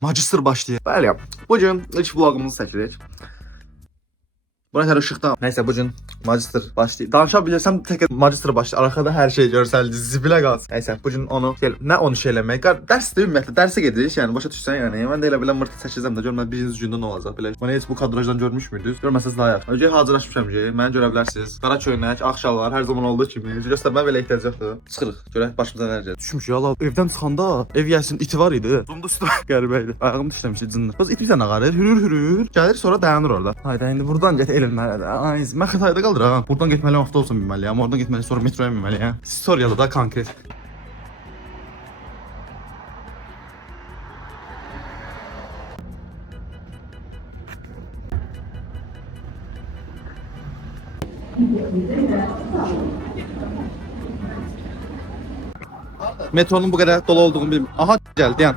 Magistr başlayır. Bəli, bu gün ilk vlogumuzu çəkirik. Bura hər ışıqda. Nəysə bu gün magistr başlayır. Danışa bilirsəm tək magistr başlayır. Arkada hər şey görsəldi, zibilə qalsın. Nəysə bu gün onu nə onu şey eləmək. Dərs də ümumiyyətlə dərsə gedirik, yəni başa düşsən yəni. Mən də elə bilən mırtı çəkəcəm də görmə birinci gündə nə olacaq belə. Mən heç bu kadrajdan görmüşmüydünüz? Görməsəz daha yaxşı. Öncə hazırlaşmışam ki, məni görə bilərsiniz. Qara köynək, ağ şalvar hər zaman olduğu kimi. Göstərmə belə ehtiyac yoxdur. Çıxırıq. Görək başımıza nə gələcək. Düşmüş ya Allah. Evdən çıxanda ev yəsinin iti var idi. Dumdu üstə qəribə idi. Ayağım dişləmişdi cındır. Biz it bizə ağarır, hürür. Gəlir sonra dayanır orada. Hayda indi buradan get elməlidir. Ay, mən Xətayda qalıram. Buradan getməliyəm, avtobusla minməliyəm. Oradan getməliyəm, sonra metroya minməliyəm. Storiyada da konkret. Metronun bu kadar dolu olduğunu bilmiyorum. Aha geldi yan.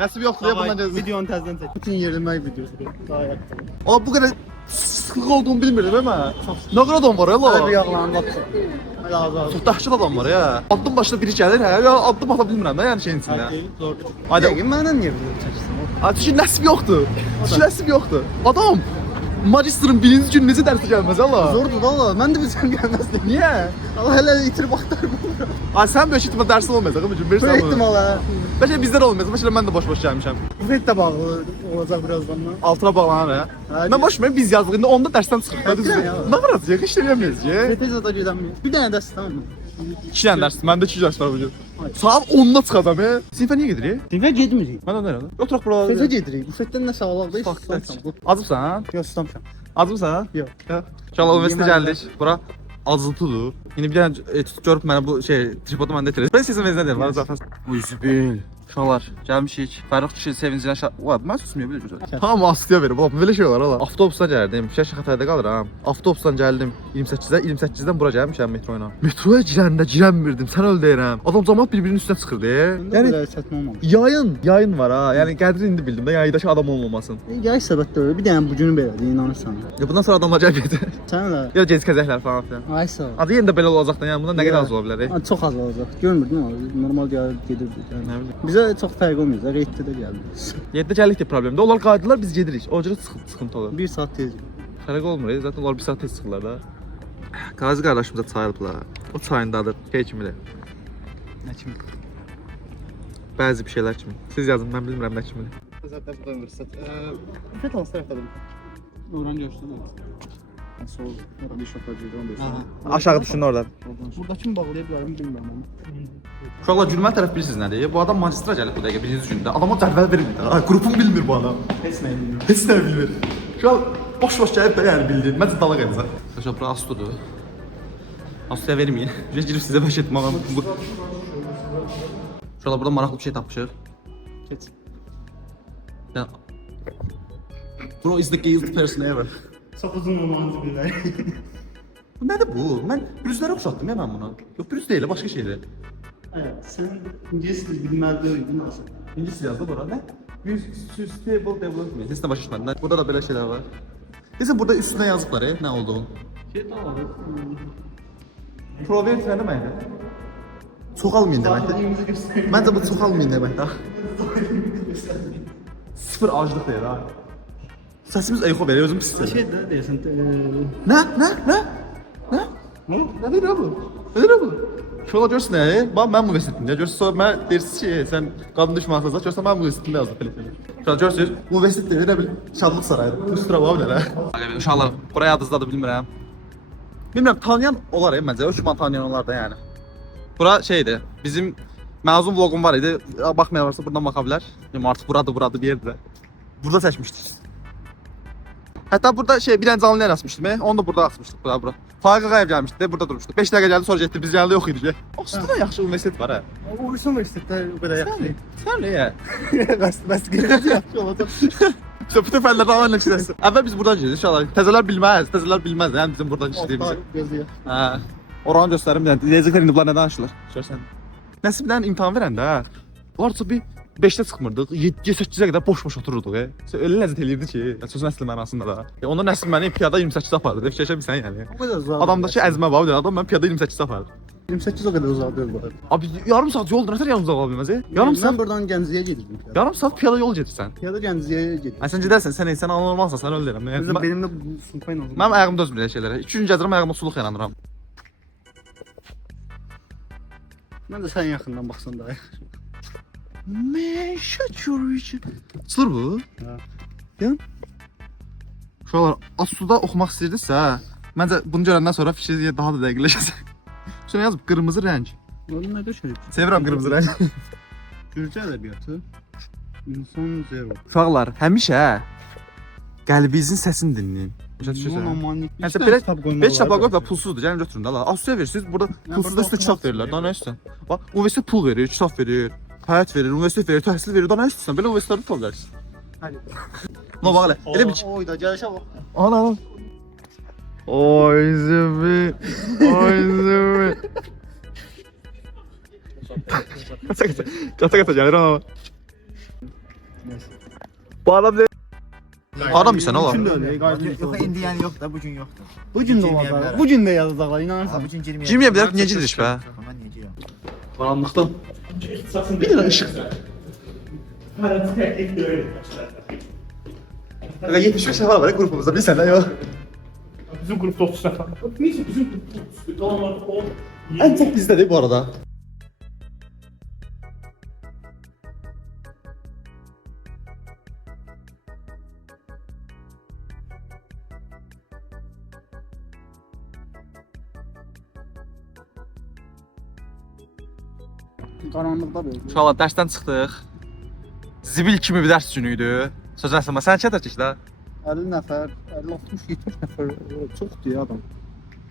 Nasıl bir yoktu ya bundan geldi. Videonun təzədən çək. Bütün yerimək videosu. Daha yaxşı. O bu kadar sıklık olduğunu bilmirdim ama. Ne kadar adam var ya la. Bir yağlan lapsa. Az. Çok dəhşət adam var ya. Addım başına biri gəlir hə ya addım ata bilmirəm də yəni şeyin içində. Zordur. Haydi. Haydi məndən niyə video çəkirsən? Artık nəsib yoxdur. Nəsib yoxdur. Adam magistrın birinci günü necə dərsə gəlməz Allah. Zordur valla. Mən də bilsəm gəlməzdim. Niyə? Allah hələ itirib axtarmıram. Ay sən böyük ihtimal dərsin olmayacaq bu gün. Bu ehtimal hə. Bəlkə bizdə də olmayacaq. Bəlkə mən də boş-boş gəlmişəm. Bufet də bağlı olacaq birazdan. Altına bağlanar ya. Hə, Mən başıma biz yazdıq. İndi onda dərsdən çıxıb. Hə, ya. Nə varacaq? Heç eləməyəcək. Bufetə də gedəmiyor. Bir dənə dərs tamam mı? 2 dənə dərs. Məndə 2 dərs var bu gün. Saat 10-da çıxacam ya. Sinifə niyə gedirik? Sinifə getmirik. Mən də nerədə? Oturaq buralarda. Bufetə gedirik. Bufetdən nə sağlamdır? Acıbsan? Yox, tutamsan. Acıbsan? Yox. İnşallah universitetə gəldik. Bura acıltıdır. İndi bir dənə tutub görüb mənə bu şey tripodu məndə itirir. Ben sizin vezinə deyim. Var zaten. Bu Zübil. Uşaqlar gəlmişik. Fərux kişi sevinclə mən susmuyor bilir güzel. Tamam astıya verir. Bax belə şey olar ola. Avtobusdan gəldim. Şəşə Xətayda qalıram. Avtobusdan gəldim 28-dən bura gəlmişəm metro ilə. Metroya girəndə girənmirdim. Sən öl deyirəm. Adam cəmaət bir-birinin üstünə çıxırdı. Yəni çətin olmamış. Yayın var ha. Yəni qədrini indi bildim də yaydakı adam olmamasın. Yay səbət də öyle. Bir dənə bu günü belədir, inanırsan. Ya bundan sonra adamlar gələcək. Sən də. Ya gec kəzəklər falan filan. Ay sağ ol. Adı yenə də belə olacaq da, yəni bundan nə qədər az ola bilər? Çox az olacaq. Görmürdün amma normal gedirdi. Nə bilim. Bizə çox fərq olmayacaq. Reytdə də gəldik. 7-də gəldik problemdir. Onlar qayıdılar, biz gedirik. O cürə sıxıntı olur. 1 saat tez. Fərq olmur. Zaten onlar 1 saat tez çıxırlar da. Qazi qardaşımıza çayılıblar. O çayındadır. Şey kimidir? Nə kimi? Bəzi bir şeylər kimi. Siz yazın, mən bilmirəm nə kimidir. Zaten bu da universitet. Bufet hansı tərəfdədir? Oran görsün. Nasıl oldu? Orada iş yapacağız. Aşağı düşün oradan. Buradakı mı bağlaya bilərəm bilmirəm amma. Uşaqlar gülmə tərəf bilirsiniz nədir? Bu adam magistra gəlib bu dəqiqə birinci gündə. Adama cədvəl vermir. Ay qrupun bilmir bu adam. Heç nə bilmirəm. Heç nə bilmir. Şu an boş-boş gəlib də yəni bildi. Məncə dala gələcək. Aşağı bura astudur. Astuya verməyin. Biz girib sizə bəş etməm. Uşaqlar burada maraqlı bir şey tapmışıq. Keç. Ya. Bro is the gayest person ever. Çox uzun olmanızı bilirəm. Bu nədir bu? Mən brüzlərə oxşatdım ya mən bunu. Yox brüz deyil, başqa şeydir. Sən ingilis dili bilməli deyildin nasıl? İngilis yazdı bura nə? Sustainable development. Heç nə başa düşmədim. Burada da belə şeylər var. Deyəsən burada üstünə yazıblar nə olduğunu. Şey tamam. Provert nə deməkdir? Çoxalmayın deməkdir. Məncə bu çoxalmayın deməkdir. Sıfır aclıq deyir ha. Səsimiz eko verir, özüm pis Şey də deyəsən. Nə? Nə deyir bu? Nə deyir bu? Şola görsən nə? Bax mən bu universitetində. Görsən sonra mən deyirsiniz ki, sən qadın düşmanısınız. Görsən mən bu universitetində yazdım telefonu. Şola görürsüz, bu universitet nə bil şadlıq sarayı. Üstüra bax bilər ha. Uşaqlar, buraya adınızdadır bilmirəm. Bilmirəm, tanıyan olar məncə. Hökümən tanıyan olar da yəni. Bura şeydir. Bizim məzun vloqum var idi. Baxmayan varsa buradan baxa bilər. Yəni artıq buradır bir yerdir. Burada çəkmişdik. Hətta burada şey bir dənə canlı yer açmışdım. Onu da burada açmışdıq bura. Faiq Ağayev gəlmişdi də burada durmuşdu. 5 dəqiqə gəldi sonra getdi. Biz yanında yox idik. Aslında yaxşı universitet var ha. O universitetdə o qədər yaxşı deyil. Sən nə? Bəs qeyrət yaxşı olacaq. Bütün fənlərdə aynı işləsin. Əvvəl biz buradan gedirik inşallah. Təzələr bilməz. Yəni bizim buradan işlədiyimizi. Gözləyək. Hə. Oranı göstərim bir dənə. Deyəcəklər indi bunlar nə danışırlar? Görsən. Nəsibdən imtahan verəndə varsa bir 5-də çıxmırdıq, 7-8-ə qədər boş-boş otururduq. Elə ləzzət eləyirdi ki, sözün əsl mənasında da. Onda Nəsib məni piyada 28-də apardı. Fikirləşə bilsən yəni. O qədər zor. Adamdakı əzmə var, adam mən piyada 28-də apardı. 28 o kadar uzaq deyil bu. Abi yarım saat yoldur, nəsə yarım saat ola bilməz. Yarım Mən saat, buradan Gəncəyə gedirdim. yarım saat piyada yol gedirsən. Ya da Gəncəyə gedirdim. Ay sən gedərsən, sən anormalsan, sən öldürəm. Bizə benimlə bu sumka ilə. Mənim ayağım dözmür elə şeylərə. 2 gün gəzirəm, ayağıma suluq yanıram. Mən də sən yaxından baxsan da. Man, shut your shit. Sılır bu? Ha. Ya. Uşaqlar, az suda oxumaq istəyirdisə, məncə bunu görəndən sonra fikriniz daha da dəqiqləşəcək. Şuna yazıb qırmızı rəng. Oğlum nə düşünürsən? Sevirəm qırmızı rəng. Gürcə ədəbiyyatı. İnsan zero. Uşaqlar, həmişə qəlbinizin səsini dinləyin. Başa düşürsən? Monomanlik. Yəni belə kitab qoyub və pulsuzdur. Gəlin götürün də la. Asuya verirsiniz, burada pulsuz da sizə kitab verirlər. Daha nə istəyirsən? Bax, universitet pul verir, kitab verir, həyat verir, universitet verir, təhsil verir. Daha nə istəyirsən? Belə universitetlərdə pul verirsən. No bax elə. Elə bir Oy da gəlişə bax. ana. Oy zəbi. Oy zəbi. Kata gəlir ana. Bu adam ne? Adam bir sən ola. Yox, indi yəni yoxdur, bu gün yoxdur. Bu gün də olacaq. Bu gün də yazacaqlar, Ha, inanırsan. bu gün girməyəcək. Girməyə bilərək niyə gedirik bə? Mən niyə girəm? Qaranlıqdan. Bir dənə işıq. Qaqa 75 nəfər var qrupumuzda, bilirsən də yox. Bizim grupta 30 nəfər. Neyse bizim grupta 30. Qalanlar o. Ən çox bizdədir bu arada. Qaranlıqda belə. Uşaqlar dərsdən çıxdıq. Zibil kimi bir dərs günü idi. Söz əsəmə, sən çətər çək də. 50 nəfər, 50 60 70 nəfər çoxdur ya adam.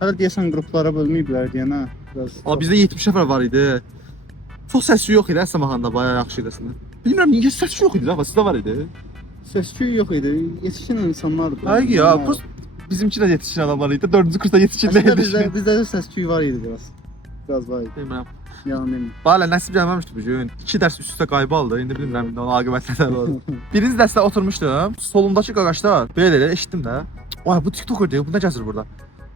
Hələ deyəsən qruplara bölməyiblər deyənə biraz. Amma bizdə 70 nəfər var idi. Çox səs yox idi əsəmahanda, bayağı yaxşı idi əslində. Bilmirəm niyə səs yox idi, amma sizdə var idi. Səs-küy yox idi. Yetişkin insanlardı. Həqiqi ya, prost bizimki də yetişkin adamlar idi. 4-cü kursda yetişkin Aslında deyildi. bizdə də səs-küy var idi biraz. Biraz var idi. Bilmirəm. Yəni Balə nəsib gəlməmişdi bu gün. 2 dərs üst-üstə qayba aldı. İndi bilmirəm indi onun aqibətləri nə oldu. Birinci dərsdə oturmuşdum. Solumdakı qaqaşlar belə dedi, eşitdim də. Ay bu TikToker deyir, bu nə gəzir burada?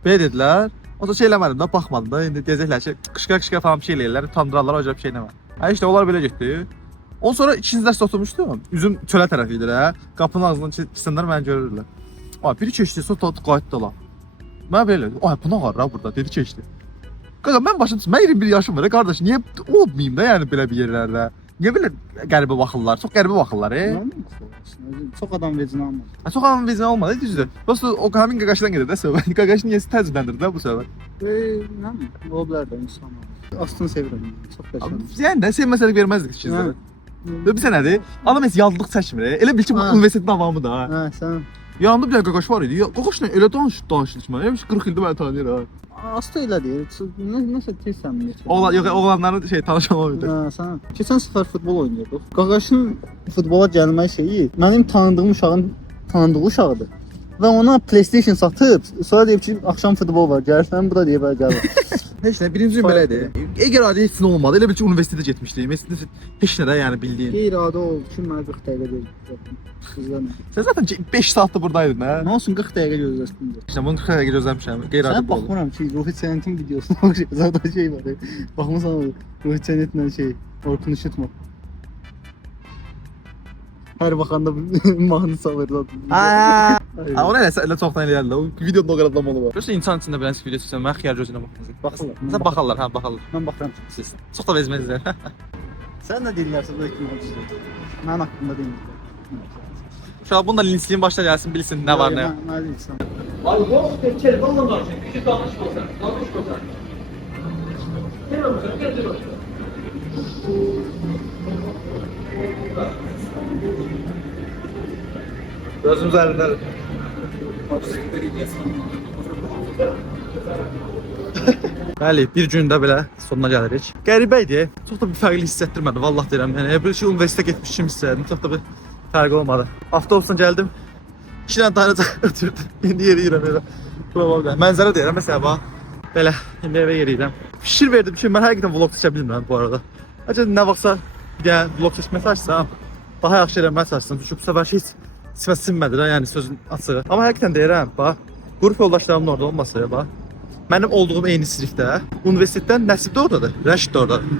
Belə dedilər. O da şey eləmədim də, baxmadım da. İndi deyəcəklər ki, qışqa falan bir şey eləyirlər, utandırarlar, o cür bir şey eləmə. Ha işte onlar belə getdi. Ondan sonra ikinci dərsdə oturmuşdum. Üzüm çölə tərəf idi də. Qapının ağzından keçənlər məni görürlər. Ay biri keçdi, sonra qayıtdı la. Mən belə dedim. Ay bu nə var ha burada? Dedi keçdi. Qaqa mən başım mən 21 yaşım var qardaş. Niyə olmayım da yəni belə bir yerlərdə? Niyə belə qəribə baxırlar? Çox qəribə baxırlar, çox adam vecinə almır. Çox adam vizyon olmadı, düzdür. Prosta o həmin qaqaşdan gedir də söhbət. Qaqaş niyə təcrübələndir də bu söhbət? Nə bilim, ola bilər də insanlar. Aslını sevirəm. Çox qəşəng. Yəni də sevməsəlik verməzdik ikizdə. Və bir sənədir. Adam heç yadlıq çəkmir. Elə bil ki bu Ha. universitetin avamı da. Hə, sən Yanımda bir dənə qaqaş var idi. Ya qaqaşla elə danışdı ki, mən 40 ildir məni tanıyır ha. asta elə deyir. Nəsə tezsən necə? Oğlanların şey tanışan oldu. Hə, sən keçən səfər futbol oynayırdıq. Qaqaşın futbola gəlmək şeyi mənim tanıdığım uşağın tanıdığı uşağıdır. Və ona PlayStation satıb, sonra deyib ki, axşam futbol var, gəlsən, bu da deyib, gəl. Heç nə, birinci gün belə idi. Əgər adi heç nə olmadı, elə bil ki universitetə getmişdi. Universitetdə heç nə də yəni bildiyin. Qeyri-adi oldu ki, mən 40 dəqiqə gözlədim. Sizdən. Sən zaten 5 saatdır burdaydın hə. Nə olsun 40 dəqiqə gözləsin. İşte bunu 40 dəqiqə gözləmişəm. Qeyri-adi Sən oldu. baxmıram ki, Ruhi Sənətin videosuna baxacaq. Zaten şey var. Baxmısan Ruhi Sənətlə şey, Orkun Işıtma. Hər baxanda mahnı salır zaten. Ha, onu elə çoxdan eləyərlər. O videonun o qədər olmalı var. Görürsən insan içində belə video çəksən, mən xiyar gözünə baxmazam. Baxırlar. Sən baxarlar, hə, baxarlar. Mən baxıram. Siz çox da vezməzlər. Sən nə deyirlərsə da kim olacaq? Mən haqqında deyim. Uşaq bunu da linçliyin başına gəlsin, bilsin nə var nə. Nə deyirsən? Abi boş ver, telefonla danışın. Küçük danışmasan. Danışmasan. Gel. Gözümüz əlindədir. Bəli, bir gündə belə sonuna gəlirik. Qəribə idi. Çox da bir fərqli hiss etdirmədi, vallah deyirəm. Yəni bir şey universitetə getmiş kimi hiss etdim. Çox da bir fərqi olmadı. Avtobusdan gəldim. 2 dənə dayanacaq ötürdüm. İndi yeriyirəm elə. Problem. Mənzərə deyirəm məsələn bax. Belə indi evə yeriyirəm. Fikir verdim ki, mən həqiqətən vlog çəkə bilmirəm bu arada. Acaba nə vaxtsa bir dənə vlog çəkmək açsam, daha yaxşı eləmək açarsın. Çünki bu səfər heç sifət sinmədi də, yəni sözün açığı. Amma həqiqətən deyirəm, bax, qrup yoldaşlarımın orada olmasa, bax, Mənim olduğum eyni sinifdə, universitetdən Nəsib də oradadır, Rəşid də oradadır.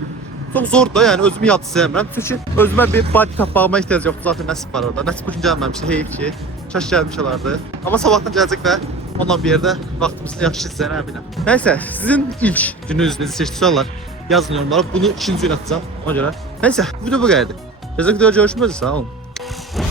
Çox zordur da, yəni özümü yad sevmirəm. Çünki özümə bir body tapmağıma ehtiyac yoxdur. Zaten Nəsib var orada. Nəsib bugün gəlməmişdi, heyif ki. Kaş gəlmiş olardı. Amma sabahdan gələcək və onunla bir yerdə vaxtımızı yaxşı keçirəcəyinə əminəm. Nəysə, sizin ilk gününüz necə seçdi suallar yazın yorumlara. Bunu ikinci gün atacağım ona görə. Nəysə, video bu qədərdir. Gözəl videoda görüşmək üzrə, sağ olun.